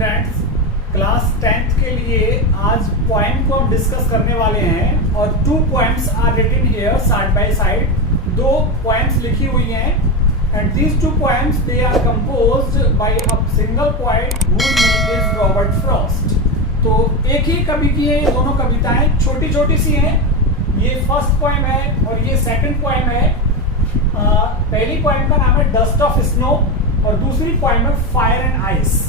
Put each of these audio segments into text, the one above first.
Students, class 10th के लिए आज पोएम को हम डिस्कस करने वाले हैं और 2 poems are written here side by side. 2 poems लिखी हुई हैं and these 2 poems they are composed by a single poet whose name is Robert Frost. तो एक ही कवि की है ये दोनों कविताएं, छोटी छोटी सी हैं। ये फर्स्ट पोएम है और ये सेकंड पोएम है। पहली पोएम का नाम है डस्ट ऑफ स्नो और दूसरी पोएम है फायर एंड आइस।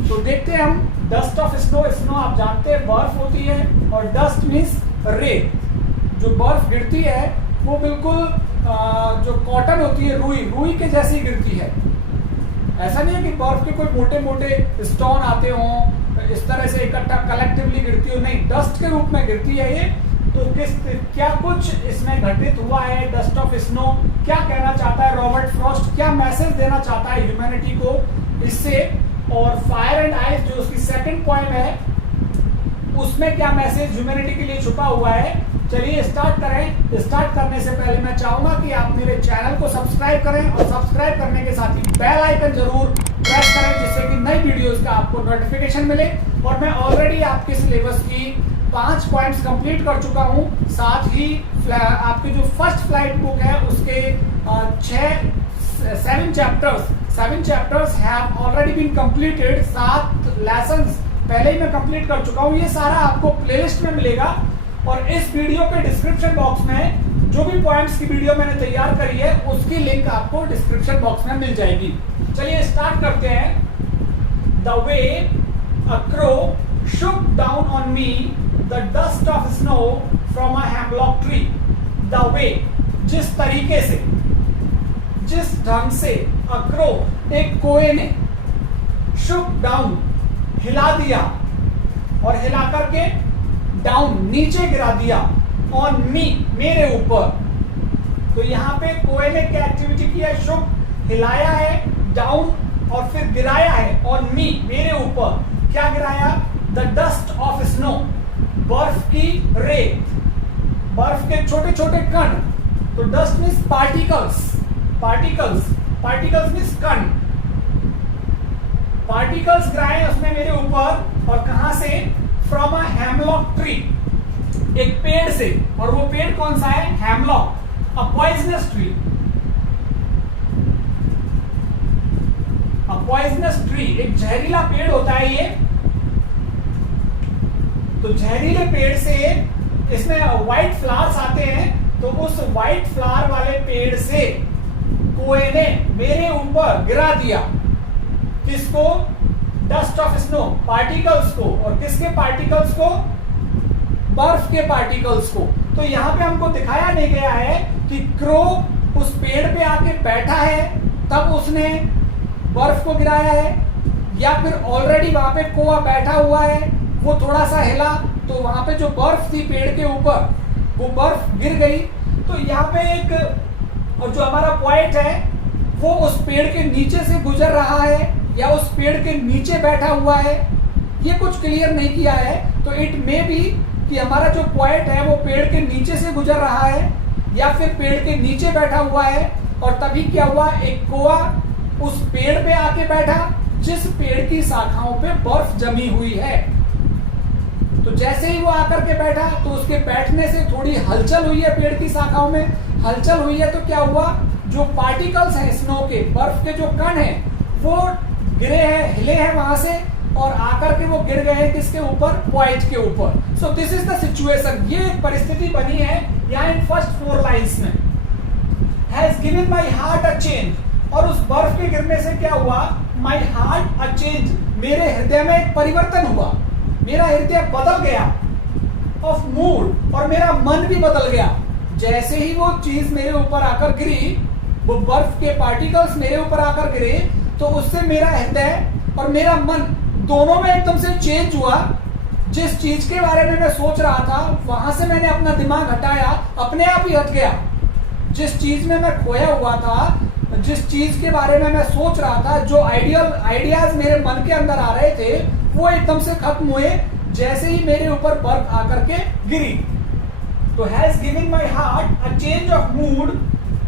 तो देखते हैं हम डस्ट ऑफ स्नो। स्नो आप जानते हैं बर्फ होती है और डस्ट मीन्स रेत। जो बर्फ गिरती है वो बिल्कुल जो कॉटन होती है रुई के जैसी गिरती है। ऐसा नहीं है कि बर्फ के कोई मोटे मोटे स्टोन आते हों इस तरह से इकट्ठा कलेक्टिवली गिरती हो, नहीं, डस्ट के रूप में गिरती है ये। तो क्या कुछ इसमें घटित हुआ है डस्ट ऑफ स्नो, क्या कहना चाहता है रॉबर्ट फ्रॉस्ट, क्या मैसेज देना चाहता है ह्यूमैनिटी को इससे, और फायर एंड आइस जो उसकी सेकंड पोएम है उसमें क्या मैसेज ह्यूमैनिटी के लिए छुपा हुआ है। चलिए स्टार्ट करें। स्टार्ट करने से पहले मैं चाहूंगा कि आप मेरे चैनल को सब्सक्राइब करें और सब्सक्राइब करने के साथ ही बेल आइकन जरूर प्रेस करें जिससे कि नई वीडियोस का आपको नोटिफिकेशन मिले। और मैं ऑलरेडी आपके सिलेबस की 5 पॉइंट्स कंप्लीट कर चुका हूं। साथ ही आपके जो फर्स्ट फ्लाइट बुक है उसके 7 chapters have already been completed. 7 lessons पहले ही मैं कंप्लीट कर चुका हूं। ये सारा आपको प्लेलिस्ट में मिलेगा और इस वीडियो के डिस्क्रिप्शन बॉक्स में जो भी पॉइंट्स की वीडियो मैंने तैयार करी है उसकी लिंक आपको डिस्क्रिप्शन बॉक्स में मिल जाएगी। चलिए स्टार्ट करते हैं। The way a crow shook down on me the dust of snow from a hemlock tree। the way, जिस तरीके से, जिस ढंग से, a crow, एक कोए ने, shook down, हिला दिया और हिला करके down, नीचे गिरा दिया, on me, मेरे ऊपर। तो यहाँ पे कोए ने क्या एक्टिविटी किया, shook, हिलाया है, down और फिर गिराया है on me, मेरे ऊपर। क्या गिराया? The dust of snow, बर्फ की रेत, बर्फ के छोटे छोटे कण। तो डस्ट मीन्स पार्टिकल्स मीन्स कण। पार्टिकल्स गिराए उसने मेरे ऊपर और कहां से? फ्रॉम अ हेमलॉक ट्री, एक पेड़ से। और वो पेड़ कौन सा है? Hemlock, a poisonous tree. A poisonous tree, एक जहरीला पेड़ होता है ये। तो जहरीले पेड़ से इसमें व्हाइट फ्लावर्स आते हैं। तो उस व्हाइट फ्लावर वाले पेड़ से कोए ने मेरे ऊपर गिरा दिया। किसको? डस्ट ऑफ स्नो, पार्टिकल्स को। और किसके पार्टिकल्स को? बर्फ के पार्टिकल्स को। तो यहाँ पे हमको दिखाया नहीं गया है कि क्रो उस पेड़ पे आके बैठा है तब उसने बर्फ को गिराया है, या फिर ऑलरेडी वहां पे कोआ बैठा हुआ है, वो थोड़ा सा हिला तो वहां पे जो बर्फ थी पेड़ के ऊपर वो बर्फ गिर गई। तो यहाँ पे एक, और जो हमारा पॉइंट है वो उस पेड़ के नीचे से गुजर रहा है या उस पेड़ के नीचे बैठा हुआ है, ये कुछ क्लियर नहीं किया है। तो इट मे बी कि हमारा जो पॉइंट है वो पेड़ के नीचे से गुजर रहा है या फिर पेड़ के नीचे बैठा हुआ है। और तभी क्या हुआ, एक कोआ उस पेड़ पे आके बैठा जिस पेड़ की शाखाओं पे बर्फ जमी हुई है। तो जैसे ही वो आकर के बैठा तो उसके बैठने से थोड़ी हलचल हुई है, पेड़ की शाखाओं में हलचल हुई है। तो क्या हुआ, जो पार्टिकल्स हैं स्नो के, बर्फ के जो कण हैं वो गिरे हैं, हिले हैं वहां से और आकर के वो गिर गए हैं किसके ऊपर? पॉइंट के ऊपर। So this is the situation, ये एक परिस्थिति बनी है यहाँ इन फर्स्ट 4 लाइन्स में। Has given my heart a change, और उस बर्फ के गिरने से क्या हुआ? माई हार्ट अ चेंज, मेरे हृदय में एक परिवर्तन हुआ, मेरा हृदय बदल गया। ऑफ मूड, और मेरा मन भी बदल गया। जैसे ही वो चीज मेरे ऊपर आकर गिरी, वो बर्फ के पार्टिकल्स मेरे ऊपर आकर गिरे, तो उससे मेरा हृदय और मेरा मन दोनों में एकदम से चेंज हुआ। जिस चीज के बारे में मैं सोच रहा था वहां से मैंने अपना दिमाग हटाया, अपने आप ही हट गया। जिस चीज में मैं खोया हुआ था, जिस चीज के बारे में मैं सोच रहा था, जो आइडियाज मेरे मन के अंदर आ रहे थे वो एकदम से खत्म हुए जैसे ही मेरे ऊपर बर्फ आकर के गिरी। तो has given my heart a change of mood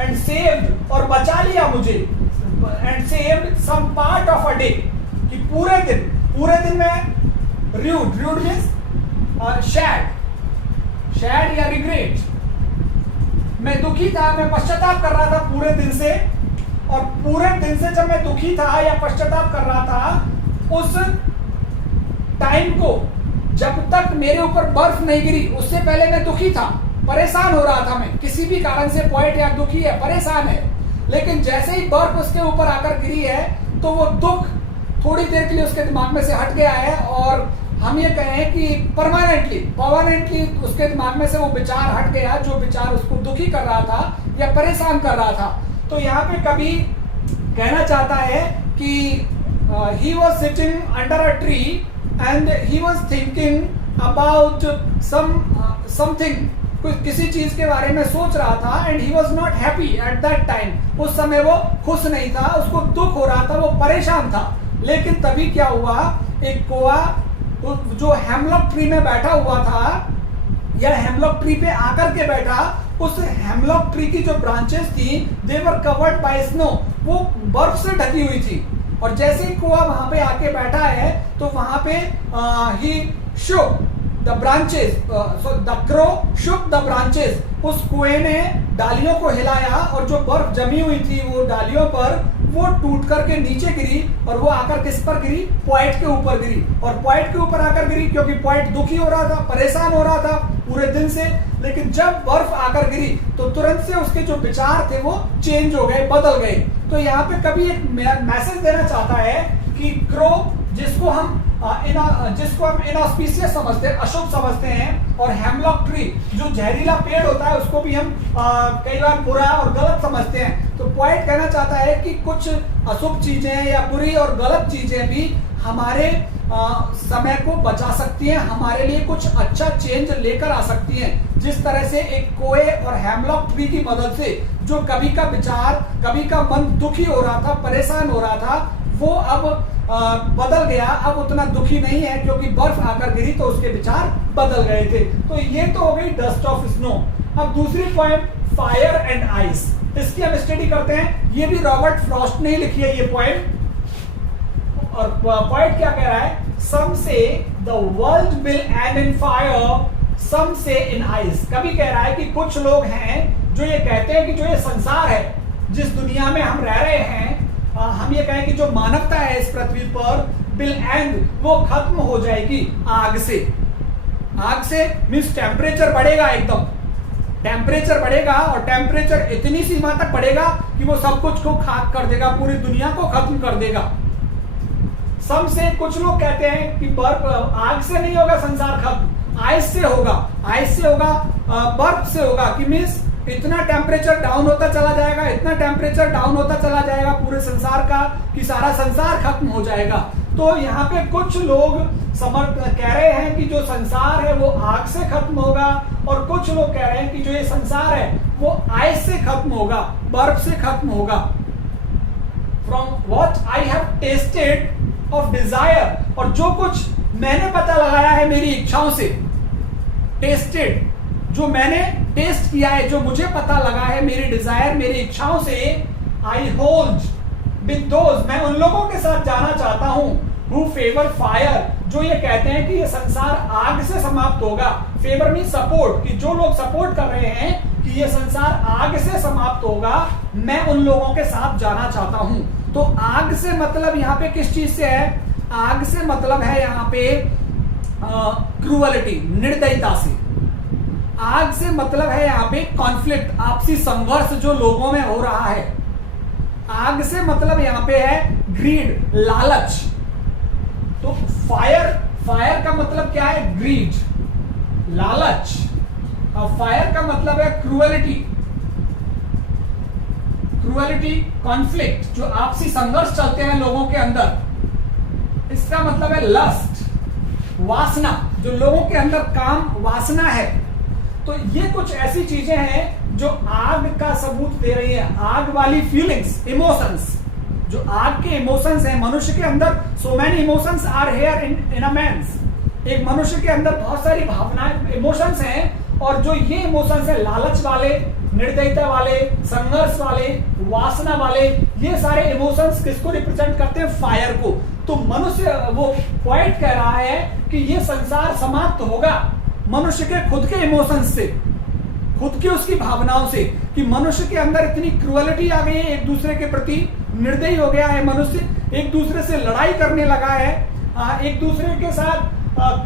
and saved, और बचा लिया मुझे, and saved some part of a day, कि पूरे दिन पूरे दिन में र्यूड मीन्स शैड या रिग्रेट, मैं दुखी था, मैं पश्चाताप कर रहा था पूरे दिन से, और पूरे दिन से जब मैं दुखी था या पश्चाताप कर रहा था, उस टाइम को जब तक मेरे ऊपर बर्फ नहीं गिरी उससे पहले मैं दुखी था, परेशान हो रहा था, मैं किसी भी कारण से पोएट या दुखी है, परेशान है, लेकिन जैसे ही बर्फ उसके ऊपर आकर गिरी है तो वो दुख थोड़ी देर के लिए उसके दिमाग में से हट गया है, और हम ये कहें कि परमानेंटली उसके दिमाग में से वो विचार हट गया जो विचार उसको दुखी कर रहा था या परेशान कर रहा था। तो यहाँ पे कवि कहना चाहता है कि he was sitting under a tree and he was thinking about something, किसी चीज के बारे में सोच रहा था, and he was not happy at that time, उस समय वो खुश नहीं था, उसको दुख हो रहा था, वो परेशान था। लेकिन तभी क्या हुआ, एक कौवा जो हेमलॉक ट्री में बैठा हुआ था या हेमलॉक ट्री पे आकर के बैठा, उस हेमलॉक ट्री की जो ब्रांचेस थी दे वर कवर्ड बाय स्नो, वो बर्फ से ढकी हुई थी, और जैसे ही कौवा वहां पे आके बैठा है तो वहां पे ही shook the branches, so the crow shook the branches, उस कुएं ने डालियों को हिलाया और जो बर्फ जमी हुई थी वो डालियों पर वो टूट करके नीचे गिरी, और वो आकर किस पर गिरी, पोएट के ऊपर गिरी, और पोएट के ऊपर आकर गिरी क्योंकि पोएट दुखी हो रहा था, परेशान हो रहा था पूरे दिन से। लेकिन जब बर्फ आकर गिरी तो तुरंत से उसके जो विचार थे वो चेंज हो गए, बदल गए। तो यहाँ पे कभी एक मैसेज देना चाहता है कि क्रो जिसको हम इनऑस्पिशियस समझते हैं, अशुभ समझते हैं, और हेमलॉक ट्री जो जहरीला पेड़ होता है उसको भी हम कई बार बुरा और गलत समझते हैं। तो पॉइंट कहना चाहता है कि कुछ अशुभ चीजें या बुरी और गलत चीजें भी हमारे समय को बचा सकती हैं, हमारे लिए कुछ अच्छा चेंज लेकर आ सकती हैं। जिस तरह से एक कोए और हेमलॉक ट्री की मदद से जो कभी का विचार, कभी का मन दुखी हो रहा था, परेशान हो रहा था, वो अब बदल गया, अब उतना दुखी नहीं है क्योंकि बर्फ आकर गिरी तो उसके विचार बदल गए थे। तो ये तो हो गई डस्ट ऑफ स्नो। अब दूसरी पॉइंट फायर एंड आइस, इसकी हम स्टडी करते हैं। ये भी रॉबर्ट फ्रॉस्ट ने लिखी है ये पॉइंट, और पॉइंट क्या कह रहा है, some say the world will end in fire, some say in ice. कभी कह रहा है कि कुछ लोग हैं जो ये कहते हैं कि जो ये संसार है, जिस दुनिया में हम रह रहे हैं, हम ये कहें कि जो मानवता है इस पृथ्वी पर, विल एंड, वो खत्म हो जाएगी आग से। आग से मीन्स टेम्परेचर बढ़ेगा, एकदम टेम्परेचर बढ़ेगा, और टेम्परेचर इतनी सीमा तक बढ़ेगा कि वो सब कुछ को खाक कर देगा, पूरी दुनिया को खत्म कर देगा। सम से, कुछ लोग कहते हैं कि बर्फ, आग से नहीं होगा संसार खत्म, आइस से होगा, आइस से होगा, बर्फ से होगा, कि मीन्स इतना टेम्परेचर डाउन होता चला जाएगा, इतना टेम्परेचर डाउन होता चला जाएगा पूरे संसार का कि सारा संसार खत्म हो जाएगा। तो यहाँ पे कुछ लोग कह रहे हैं कि जो संसार है वो आग से खत्म होगा, और कुछ लोग कह रहे हैं कि जो ये संसार है वो आइस से खत्म होगा, बर्फ से खत्म होगा। From what I have tested of desire, और जो कुछ मैंने पता लगाया है मेरी इच्छाओं से, टेस्टेड, जो मैंने टेस्ट किया है, जो मुझे पता लगा है मेरी डिजायर, मेरी इच्छाओं से, आई होल्ड विद दोज, मैं उन लोगों के साथ जाना चाहता हूं, हु फेवर फायर, जो ये कहते हैं कि ये संसार आग से समाप्त होगा। फेवर मीन सपोर्ट, कि जो लोग सपोर्ट कर रहे हैं कि ये संसार आग से समाप्त होगा, मैं उन लोगों के साथ जाना चाहता हूं। तो आग से मतलब यहाँ पे किस चीज से है, आग से मतलब है यहाँ पे क्रूअलिटी, निर्दयता से। आग से मतलब है यहाँ पे कॉन्फ्लिक्ट, आपसी संघर्ष जो लोगों में हो रहा है। आग से मतलब यहाँ पे है ग्रीड, लालच। तो फायर, फायर का मतलब क्या है, ग्रीड, लालच। और फायर का मतलब है क्रूअलिटी, क्रूअलिटी, कॉन्फ्लिक्ट, जो आपसी संघर्ष चलते हैं लोगों के अंदर। इसका मतलब है लस्ट, वासना, जो लोगों के अंदर काम वासना है। तो ये कुछ ऐसी चीजें हैं जो आग का सबूत दे रही है, आग वाली फीलिंग्स, इमोशंस, जो आग के इमोशंस हैं मनुष्य के अंदर। So many emotions are here in a man's, एक मनुष्य के अंदर बहुत सारी भावनाएं, इमोशंस हैं, और जो ये इमोशंस है, लालच वाले, निर्दयता वाले, संघर्ष वाले, वासना वाले, ये सारे इमोशंस किसको रिप्रेजेंट करते हैं, फायर को। तो मनुष्य, वो पॉइंट कह रहा है कि ये संसार समाप्त होगा मनुष्य के खुद के इमोशंस से, खुद की उसकी भावनाओं से, कि मनुष्य के अंदर इतनी क्रूअलिटी आ गई है, एक दूसरे के प्रति निर्दयी हो गया है, मनुष्य एक दूसरे से लड़ाई करने लगा है, एक दूसरे के साथ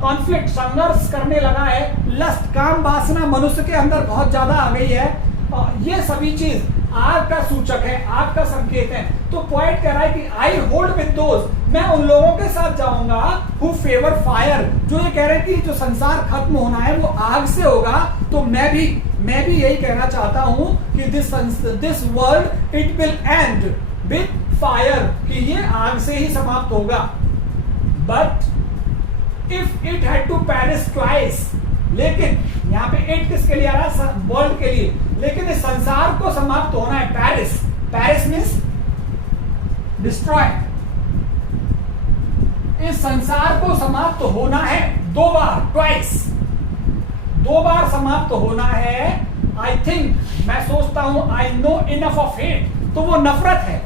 कॉन्फ्लिक्ट संघर्ष करने लगा है, लस्ट काम वासना मनुष्य के अंदर बहुत ज्यादा आ गई है। ये सभी चीज आग का सूचक है, आग का संकेत है। तो पॉइंट कह रहा है कि आई होल्ड विद दोज, मैं उन लोगों के साथ जाऊंगा हु फेवर फायर, जो ये कह रहे हैं कि जो संसार खत्म होना है वो आग से होगा। तो मैं भी यही कहना चाहता हूं कि this world it will end with fire, कि ये आग से ही समाप्त होगा। But if it had to perish twice, लेकिन यहाँ पे इट किसके लिए आ रहा है? वर्ल्ड के लिए। लेकिन इस संसार को समाप्त होना है, पेरिस मीन्स डिस्ट्रॉय, इस संसार को समाप्त होना है 2 बार, ट्वाइस, 2 बार समाप्त होना है। आई थिंक, मैं सोचता हूं, I know enough of hate, तो वो नफरत है,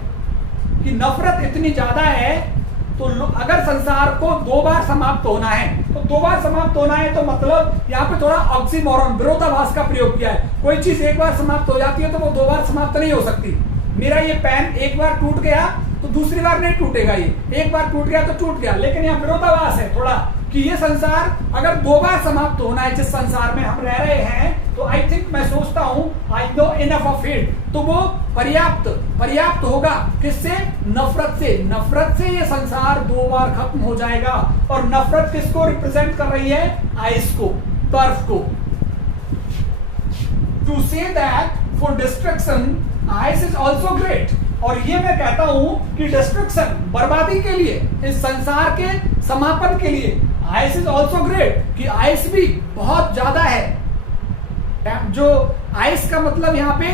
कि नफरत इतनी ज्यादा है। तो अगर संसार को 2 बार समाप्त होना है, तो 2 बार समाप्त होना है, तो मतलब यहाँ पे थोड़ा ऑक्सीमोरन, विरोधाभास का प्रयोग किया है। कोई चीज एक बार समाप्त हो जाती है तो वो 2 बार समाप्त नहीं हो सकती। मेरा ये पेन एक बार टूट गया तो दूसरी बार नहीं टूटेगा, ये एक बार टूट गया तो टूट गया। लेकिन यहाँ विरोधाभास है थोड़ा, कि ये संसार अगर 2 बार समाप्त होना है, जिस संसार में हम रह रहे हैं, तो आई थिंक, मैं सोचता हूं, I know enough of it, तो वो पर्याप्त होगा। किससे? नफरत से ये संसार 2 बार खत्म हो जाएगा। और नफरत किसको रिप्रेजेंट कर रही है? आइस को, बर्फ को। To say that for destruction ice is also great, और ये मैं कहता हूं कि डिस्ट्रक्शन, बर्बादी के लिए, इस संसार के समापन के लिए आइस इज ऑल्सो ग्रेट, कि आइस भी बहुत ज्यादा है। जो आइस का मतलब यहाँ पे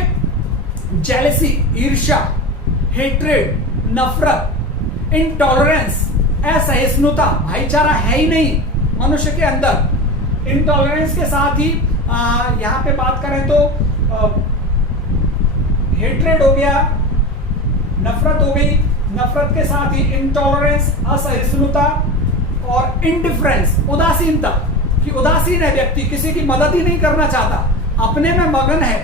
जेलसी, ईर्ष्या, हेट्रेड, नफरत, इनटॉलरेंस, असहिष्णुता, भाईचारा है ही नहीं मनुष्य के अंदर। इनटॉलरेंस के साथ ही यहाँ पे बात करें तो हेट्रेड हो गया, नफरत हो गई, नफरत के साथ ही इनटॉलरेंस, असहिष्णुता, और इंडिफरेंस, उदासीनता, कि उदासीन है व्यक्ति, किसी की मदद ही नहीं करना चाहता, अपने में मगन है,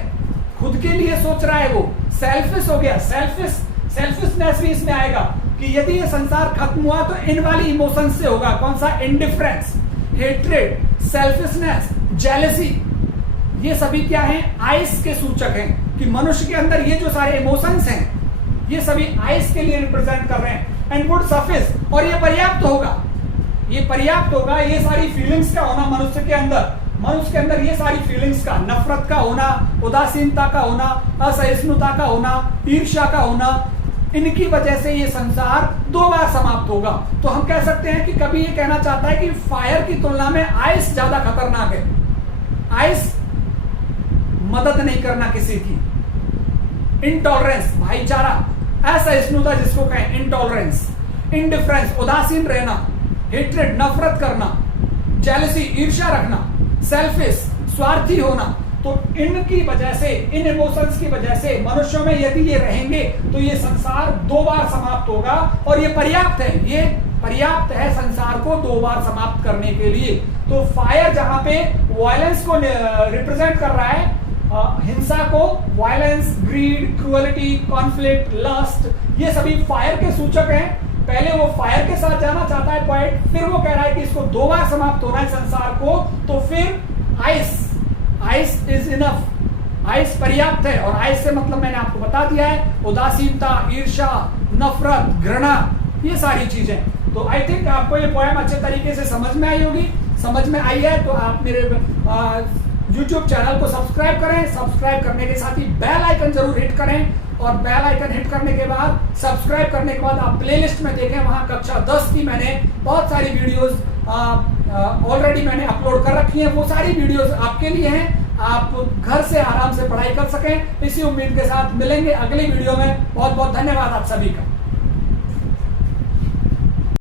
खुद के लिए सोच रहा है वो, सेल्फिश हो गया। सेल्फिशनेस भी इसमें आएगा, कि यदि ये संसार खत्म हुआ तो इन वाली इमोशन से होगा। कौन सा? इंडिफरेंस, हेट्रेड, सेल्फिशनेस, जेलसी, ये सभी क्या हैं? आइस के सूचक हैं, कि मनुष्य के अंदर ये जो सारे इमोशंस हैं, ये सभी आइस के लिए रिप्रेजेंट कर रहे हैं। एंड वुड सफिस, और ये पर्याप्त होगा, ये सारी फीलिंग्स का होना मनुष्य के अंदर ये सारी फीलिंग्स का, नफरत का होना, उदासीनता का होना, असहिष्णुता का होना, ईर्ष्या का होना, इनकी वजह से ये संसार 2 बार समाप्त होगा। तो हम कह सकते हैं कि कभी ये कहना चाहता है कि फायर की तुलना में आइस ज्यादा खतरनाक है। आइस मदद नहीं करना किसी की, इंटॉलरेंस, भाईचारा, असहिष्णुता जिसको कहें, इंटॉलरेंस, इंडिफरेंस, उदासीन रहना, हेट्रेड, नफरत करना, जेलसी, ईर्ष्या रखना, सेल्फिश, स्वार्थी होना। तो इनकी वजह से, इन इमोशंस की वजह से मनुष्यों में यदि ये रहेंगे तो ये संसार 2 बार समाप्त होगा, और ये पर्याप्त है संसार को 2 बार समाप्त करने के लिए। तो फायर जहां पे वायलेंस को रिप्रेजेंट कर रहा है, हिंसा को, वायलेंस, ग्रीड, क्रूअलिटी, कॉन्फ्लिक्ट, लस्ट, ये सभी फायर के सूचक हैं। पहले वो फायर के साथ जाना चाहता है पॉइंट, फिर वो कह रहा है कि इसको 2 बार समाप्त होना है संसार को। तो फिर आइस इज इनफ, आइस पर्याप्त है। और आइस से मतलब मैंने आपको बता दिया है, उदासीनता, ईर्ष्या, नफरत, घृणा, ये सारी चीजें। तो आई थिंक आपको ये पोएम अच्छे तरीके से समझ में आई होगी। समझ में आई है तो आप मेरे YouTube चैनल को सब्सक्राइब करें। सब्सक्राइब करने के साथ ही बेल आइकन जरूर हिट करें, और बेल आइकन हिट करने के बाद, सब्सक्राइब करने के बाद आप प्लेलिस्ट में देखें, वहां कक्षा 10 की मैंने बहुत सारी वीडियोस ऑलरेडी मैंने अपलोड कर रखी हैं। वो सारी वीडियोस आपके लिए हैं, आप घर से आराम से पढ़ाई कर सकें। इसी उम्मीद के साथ मिलेंगे अगली वीडियो में। बहुत बहुत धन्यवाद आप सभी का।